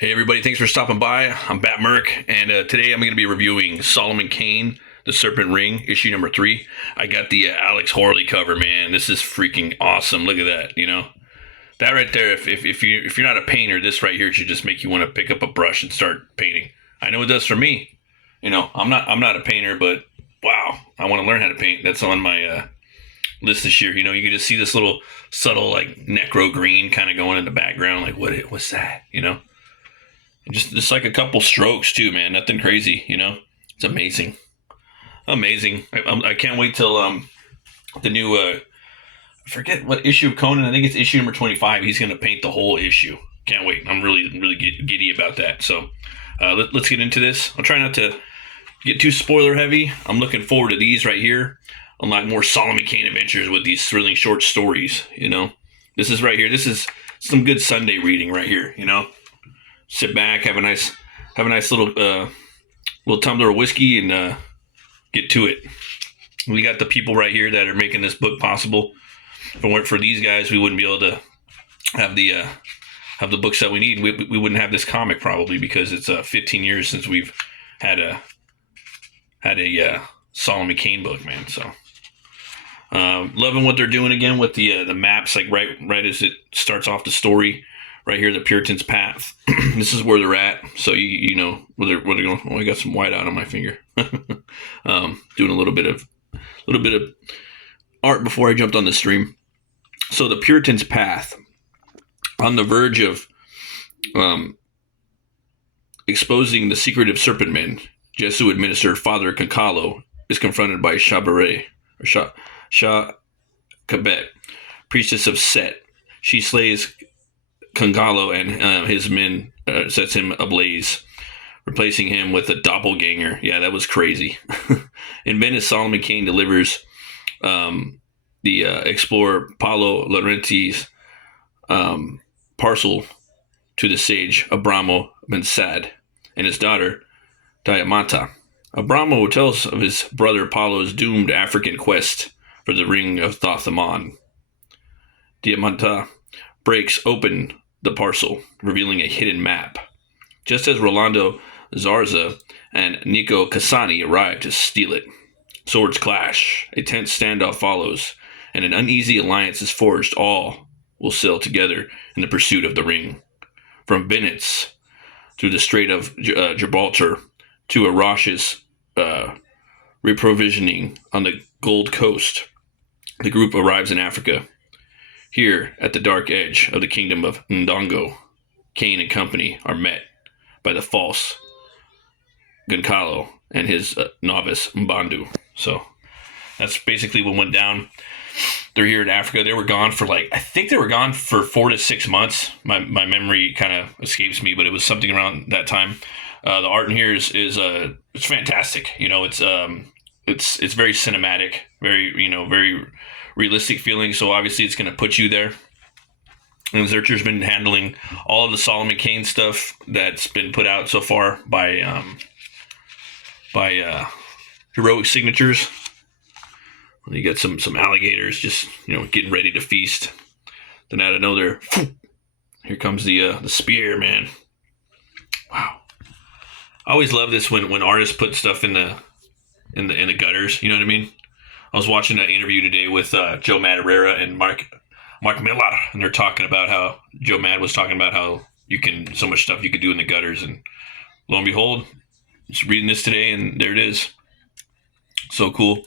Hey everybody, thanks for stopping by. I'm Bat Merc, and today I'm going to be reviewing Solomon Kane, The Serpent Ring, issue number 3. I got the Alex Horley cover, man. This is freaking awesome. Look at that, that right there. If you're not a painter, this right here should just make you want to pick up a brush and start painting. I know it does for me. I'm not a painter, but wow, I want to learn how to paint. That's on my list this year. You can just see this little subtle like necro green kind of going in the background. Like what's that? Just like a couple strokes too, man. Nothing crazy, It's amazing, amazing. I can't wait till the new I forget what issue of Conan. I think it's issue number 25. He's gonna paint the whole issue. Can't wait. I'm really giddy about that. So let's get into this. I'll try not to get too spoiler heavy. I'm looking forward to these right here. Unlock more Solomon Kane adventures with these thrilling short stories. This is right here. This is some good Sunday reading right here. Sit back, have a nice little tumbler of whiskey, and get to it. We got the people right here that are making this book possible. If it weren't for these guys, we wouldn't be able to have the books that we need. We wouldn't have this comic probably, because it's 15 years since we've had a Solomon Kane book, man. So loving what they're doing again with the maps, like right as it starts off the story. Right here, the Puritan's Path. This is where they're at, so you know where they're going. Oh, I got some white out on my finger. Doing a little bit of art before I jumped on the stream. So the Puritan's Path, on the verge of exposing the secret of serpent men, Jesuit minister Father Concalo is confronted by Shabaret or Shah Kabet, priestess of Set. She slays Concalo and his men, sets him ablaze, replacing him with a doppelganger. Yeah, that was crazy. In Venice, Solomon Kane delivers the explorer Paolo Laurenti's parcel to the sage Abramo Mensad and his daughter Diamanta. Abramo tells of his brother Paolo's doomed African quest for the ring of Thothamon. Diamanta breaks open the parcel, revealing a hidden map. Just as Rolando Zarza and Nico Cassani arrive to steal it, swords clash, a tense standoff follows, and an uneasy alliance is forged. All will sail together in the pursuit of the ring. From Venice through the Strait of Gibraltar to Arash's reprovisioning on the Gold Coast, the group arrives in Africa. Here, at the dark edge of the kingdom of Ndongo, Kane and company are met by the false Goncalo and his novice Mbandu. So that's basically what went down. They're here in Africa. They were gone for I think they were gone for 4 to 6 months. My memory kind of escapes me, but it was something around that time. The art in here is it's fantastic. It's very cinematic, very realistic feeling. So obviously it's going to put you there. And Zurcher's been handling all of the Solomon Kane stuff that's been put out so far by Heroic Signatures. You got some alligators just getting ready to feast. Then out of nowhere, here comes the spear, man. Wow. I always love this when artists put stuff in the gutters. You know what I mean? I was watching an interview today with Joe Madureira and Mark Millar, and they're talking about how Joe Mad was talking about how so much stuff you could do in the gutters, and lo and behold, just reading this today, and there it is. So cool.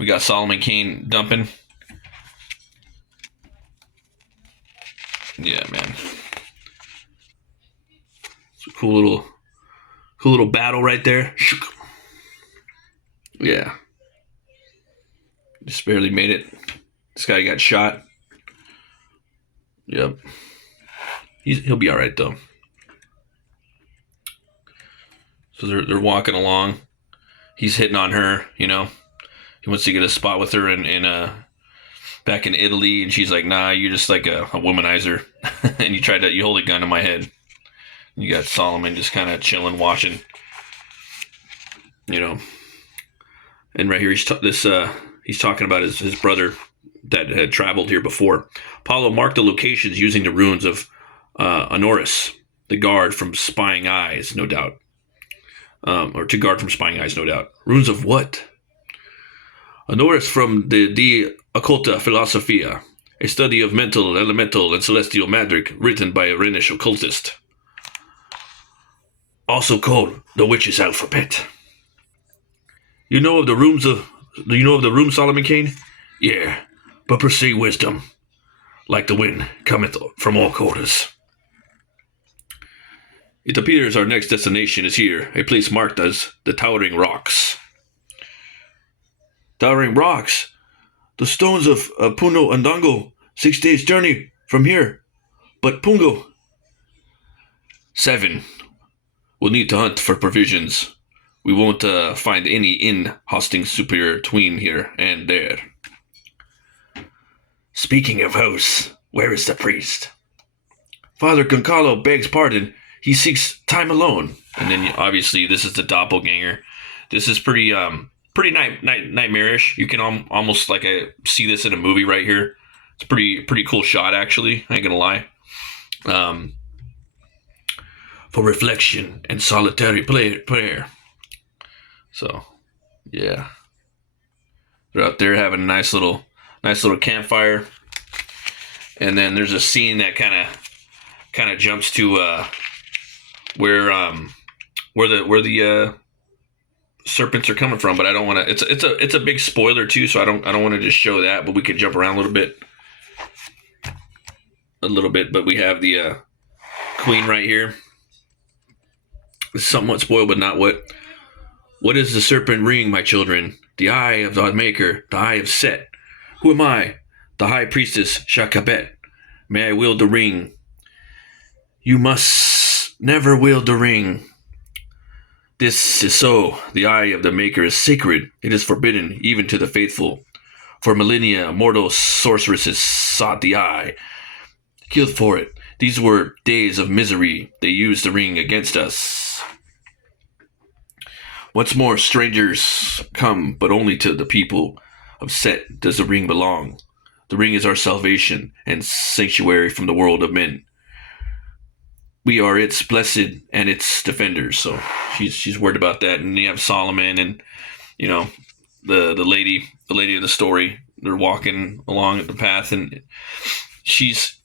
We got Solomon Kane dumping. Yeah, man. It's a cool little battle right there. Yeah. Just barely made it. This guy got shot. Yep. He'll be all right though. So they're walking along. He's hitting on her. He wants to get a spot with her in back in Italy, and she's like, "Nah, you're just like a womanizer." And you hold a gun to my head. You got Solomon just kind of chilling, watching. And right here, he's talking about his brother that had traveled here before. Paulo marked the locations using the runes of Honoris, the guard from spying eyes, no doubt. Or to guard from spying eyes, no doubt. Runes of what? Honoris from the De Occulta Philosophia, a study of mental, elemental, and celestial magic written by a Rhenish occultist. Also called the Witch's Alphabet. You know of the runes, Solomon Kane? Yeah, but pursue wisdom. Like the wind cometh from all quarters. It appears our next destination is here, a place marked as the Towering Rocks. Towering Rocks? The stones of Puno and Dongo, 6 days' journey from here. But Pungo? 7. We'll need to hunt for provisions. We won't find any inn hosting superior tween here and there. Speaking of hosts, where is the priest? Father Goncalo begs pardon. He seeks time alone. And then obviously this is the doppelganger. This is pretty nightmarish. You can almost like see this in a movie right here. It's pretty cool shot actually. I ain't gonna lie. For reflection and solitary prayer. So, yeah, they're out there having a nice little campfire, and then there's a scene that kind of jumps to where the serpents are coming from. But I don't want to. It's a big spoiler too, so I don't want to just show that. But we could jump around a little bit. But we have the queen right here. It's somewhat spoiled, but not what. What is the serpent ring, my children? The eye of the Maker, the eye of Set. Who am I? The high priestess Shakabet. May I wield the ring? You must never wield the ring. This is so. The eye of the Maker is sacred. It is forbidden even to the faithful. For millennia, mortal sorceresses sought the eye, killed for it. These were days of misery. They used the ring against us. Once more, strangers come, but only to the people of Set does the ring belong. The ring is our salvation and sanctuary from the world of men. We are its blessed and its defenders. So she's worried about that. And you have Solomon and the lady of the story. They're walking along the path, and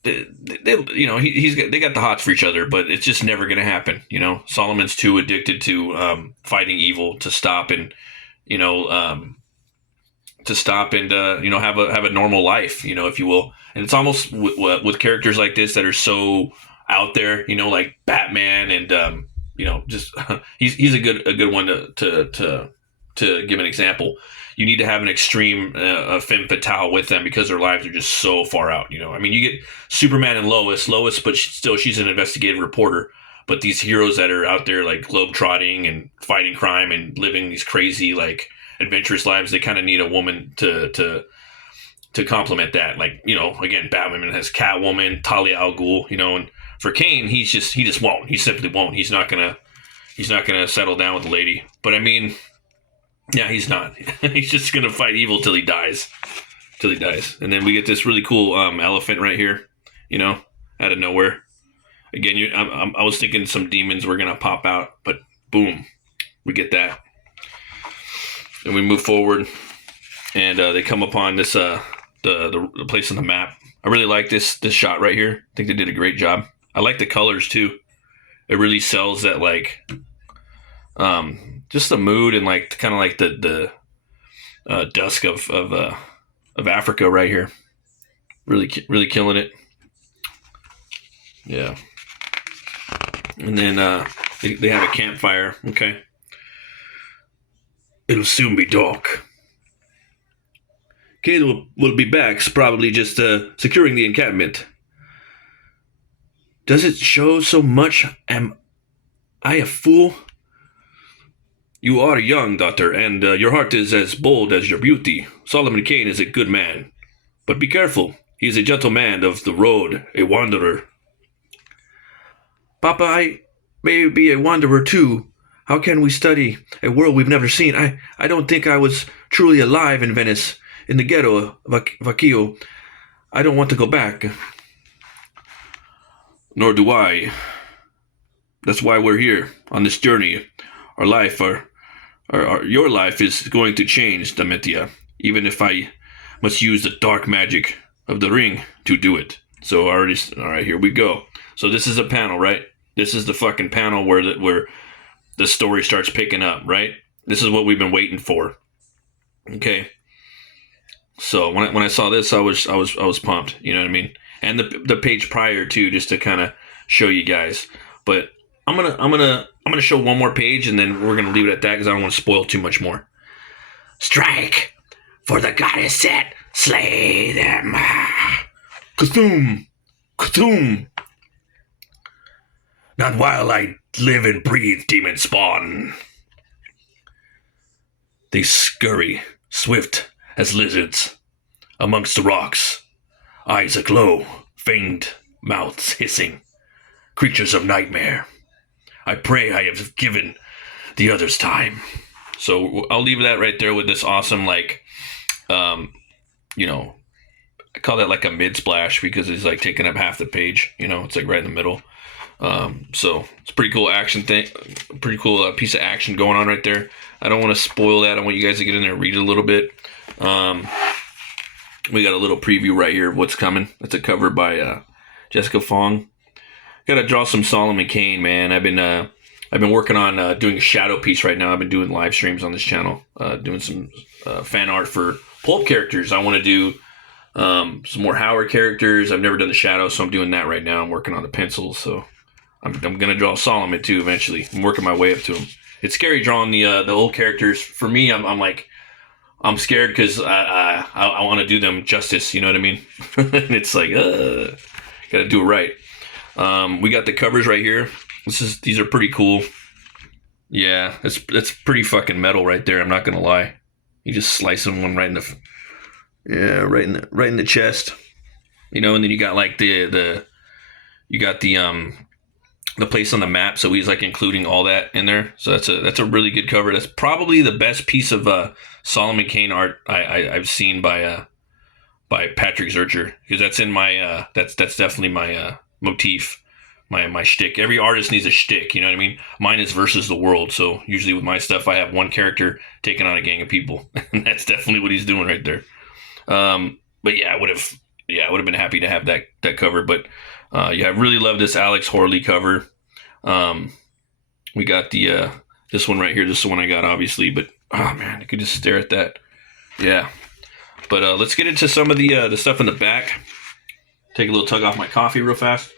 they got the hots for each other, but it's just never going to happen. Solomon's too addicted to fighting evil to stop and have a normal life, if you will. And it's almost with characters like this that are so out there, like Batman, and just he's a good one to give an example. You need to have an extreme femme fatale with them because their lives are just so far out. I mean, you get Superman and Lois, but she's an investigative reporter. But these heroes that are out there like globetrotting and fighting crime and living these crazy like adventurous lives, they kind of need a woman to complement that. Like, again, Batman has Catwoman, Talia al Ghul, and for Kane, he just won't. He simply won't. He's not gonna settle down with the lady. But I mean, yeah, he's not. He's just gonna fight evil till he dies. And then we get this really cool elephant right here, out of nowhere. Again, I was thinking some demons were gonna pop out, but boom, we get that. And we move forward, and they come upon this the place on the map. I really like this shot right here. I think they did a great job. I like the colors too. It really sells that like just the mood and like kind of like the dusk of Africa right here. Really killing it. Yeah. And then they have a campfire. Okay. It'll soon be dark. Kane will be back, probably just securing the encampment. Does it show so much? Am I a fool? You are young, daughter, and your heart is as bold as your beauty. Solomon Kane is a good man. But be careful. He is a gentleman of the road, a wanderer. Papa, I may be a wanderer too. How can we study a world we've never seen? I don't think I was truly alive in Venice, in the ghetto of Vecchio. I don't want to go back. Nor do I. That's why we're here on this journey. Our life, your life is going to change, Dementia, even if I must use the dark magic of the ring to do it. So all right, here we go. So this is a panel, right? This is the fucking panel where the story starts picking up, right? This is what we've been waiting for. Okay. So when I saw this, I was pumped. You know what I mean? And the page prior too, just to kind of show you guys. But I'm gonna show one more page, and then we're gonna leave it at that because I don't want to spoil too much more. Strike, for the goddess said, slay them. Cthulhu, Cthulhu. Not while I live and breathe, demon spawn. They scurry, swift as lizards, amongst the rocks, eyes aglow, fanged mouths hissing, creatures of nightmare. I pray I have given the others time. So I'll leave that right there with this awesome, like, you know, I call that like a mid splash because it's like taking up half the page. You know, it's like right in the middle. So it's a pretty cool action thing, pretty cool piece of action going on right there. I don't want to spoil that. I want you guys to get in there and read it a little bit. We got a little preview right here of what's coming. It's a cover by Jessica Fong. Got to draw some Solomon Kane, man. I've been working on doing a shadow piece right now. I've been doing live streams on this channel, doing some fan art for pulp characters. I want to do some more Howard characters. I've never done the shadow, so I'm doing that right now. I'm working on the pencils, so I'm gonna draw Solomon too eventually. I'm working my way up to him. It's scary drawing the old characters. For me, I'm like, I'm scared because I want to do them justice. You know what I mean? And it's like, gotta do it right. We got the covers right here. These are pretty cool. Yeah, that's pretty fucking metal right there. I'm not gonna lie. You just slicing one right in the chest. You know, and then you got like the place on the map, so he's like including all that in there. So that's a really good cover. That's probably the best piece of Solomon Kane art I've seen by Patrick Zurcher, because that's in my that's definitely my motif, my shtick. Every artist needs a shtick, you know what I mean? Mine is versus the world. So usually with my stuff, I have one character taking on a gang of people, and that's definitely what he's doing right there. But yeah, I would have been happy to have that cover. But yeah, I really love this Alex Horley cover. We got the this one right here. This is the one I got, obviously. But oh man, I could just stare at that. Yeah. But let's get into some of the stuff in the back. Take a little tug off my coffee real fast.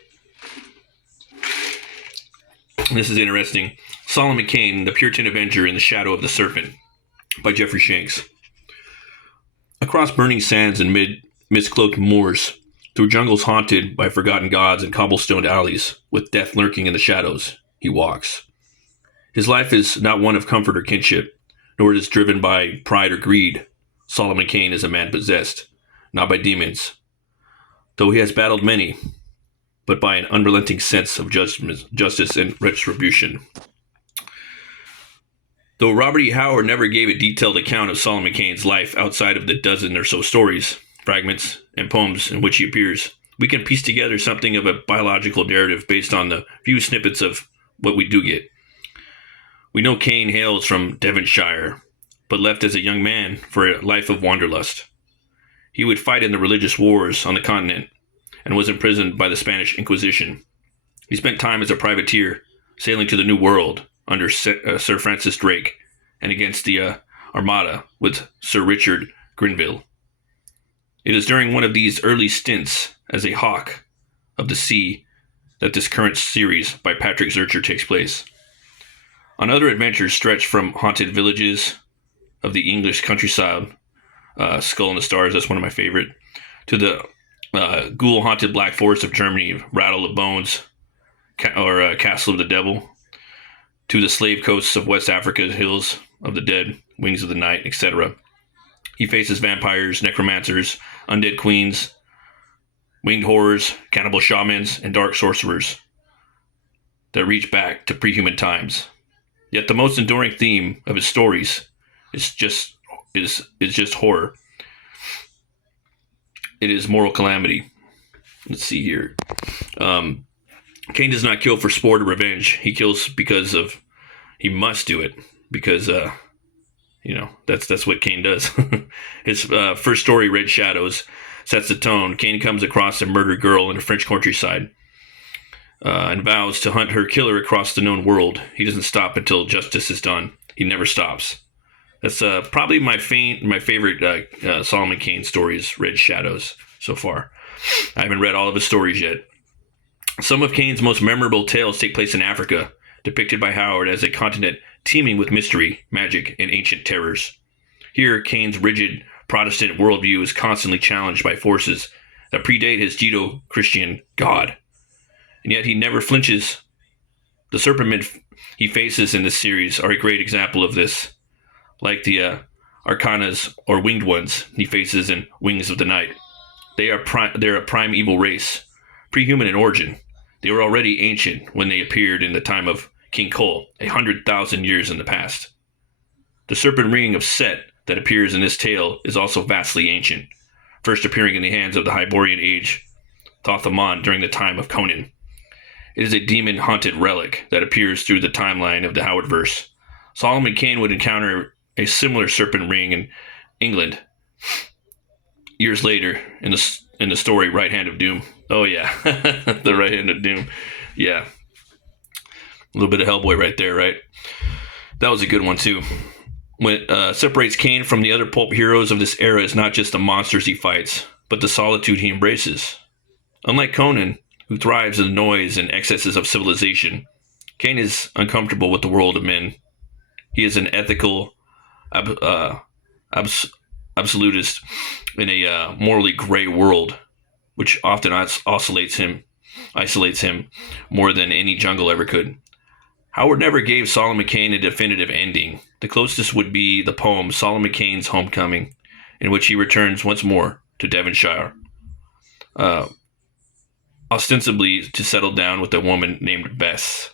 This is interesting. Solomon Kane, the Puritan Avenger in the Shadow of the Serpent, by Jeffrey Shanks. Across burning sands and mist-cloaked moors, through jungles haunted by forgotten gods and cobblestoned alleys, with death lurking in the shadows, he walks. His life is not one of comfort or kinship, nor is it driven by pride or greed. Solomon Kane is a man possessed, not by demons, though he has battled many, but by an unrelenting sense of justice and retribution. Though Robert E. Howard never gave a detailed account of Solomon Kane's life outside of the dozen or so stories, fragments, and poems in which he appears, we can piece together something of a biological narrative based on the few snippets of what we do get. We know Kane hails from Devonshire, but left as a young man for a life of wanderlust. He would fight in the religious wars on the continent and was imprisoned by the Spanish Inquisition. He spent time as a privateer, sailing to the New World under Sir Francis Drake and against the Armada with Sir Richard Grenville. It is during one of these early stints as a hawk of the sea that this current series by Patrick Zurcher takes place. On other adventures stretch from haunted villages of the English countryside, Skull and the Stars, that's one of my favorite, to the ghoul-haunted Black Forest of Germany, Rattle of Bones, or Castle of the Devil, to the slave coasts of West Africa's Hills of the Dead, Wings of the Night, etc. He faces vampires, necromancers, undead queens, winged horrors, cannibal shamans, and dark sorcerers that reach back to pre-human times. Yet the most enduring theme of his stories is just horror. It is moral calamity. Let's see here. Kane does not kill for sport or revenge. He kills because of he must do it because that's what Kane does. His first story, Red Shadows, sets the tone. Kane comes across a murdered girl in the French countryside and vows to hunt her killer across the known world. He doesn't stop until justice is done. He never stops. That's probably my favorite Solomon Kane stories, Red Shadows, so far. I haven't read all of his stories yet. Some of Kane's most memorable tales take place in Africa, depicted by Howard as a continent teeming with mystery, magic, and ancient terrors. Here, Kane's rigid Protestant worldview is constantly challenged by forces that predate his Judeo-Christian God. And yet he never flinches. The serpent he faces in this series are a great example of this, like the Arcanas or winged ones he faces in Wings of the Night. They're a primeval race, pre-human in origin. They were already ancient when they appeared in the time of King Cole, 100,000 years in the past. The serpent ring of Set that appears in this tale is also vastly ancient, first appearing in the hands of the Hyborian age, Thoth-Amon, during the time of Conan. It is a demon-haunted relic that appears through the timeline of the Howard-verse. Solomon Kane would encounter a similar serpent ring in England years later in the story Right Hand of Doom. Oh yeah, the Right Hand of Doom. Yeah, a little bit of Hellboy right there, right? That was a good one too. What separates Kane from the other pulp heroes of this era is not just the monsters he fights, but the solitude he embraces. Unlike Conan, who thrives in the noise and excesses of civilization, Kane is uncomfortable with the world of men. He is an ethical absolutist in a morally gray world, which often isolates him more than any jungle ever could. Howard never gave Solomon Kane a definitive ending. The closest would be the poem Solomon Kane's Homecoming, in which he returns once more to Devonshire, ostensibly to settle down with a woman named Bess.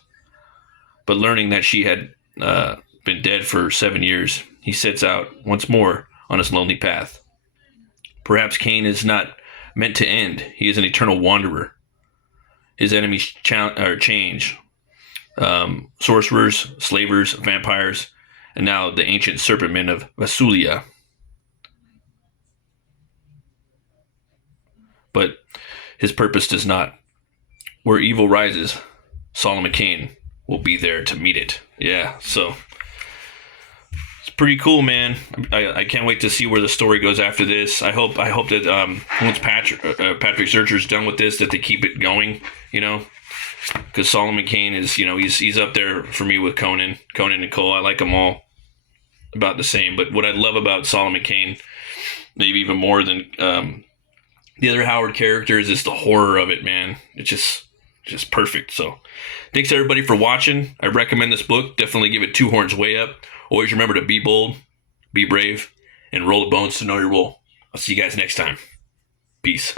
But learning that she had been dead for 7 years, he sets out once more on his lonely path. Perhaps Kane is not meant to end. He is an eternal wanderer. His enemies change. Sorcerers, slavers, vampires, and now the ancient serpent men of Vasulia. But his purpose does not. Where evil rises, Solomon Kane will be there to meet it. Yeah, so it's pretty cool, man. I can't wait to see where the story goes after this. I hope that once Patrick Searcher's done with this, that they keep it going, because Solomon Kane is, he's up there for me with Conan and Cole. I like them all about the same. But what I love about Solomon Kane, maybe even more than the other Howard characters, is the horror of it, man. It's just perfect. So thanks everybody for watching. I recommend this book. Definitely give it 2 horns way up. Always remember to be bold, be brave, and roll the bones to know your role. I'll see you guys next time. Peace.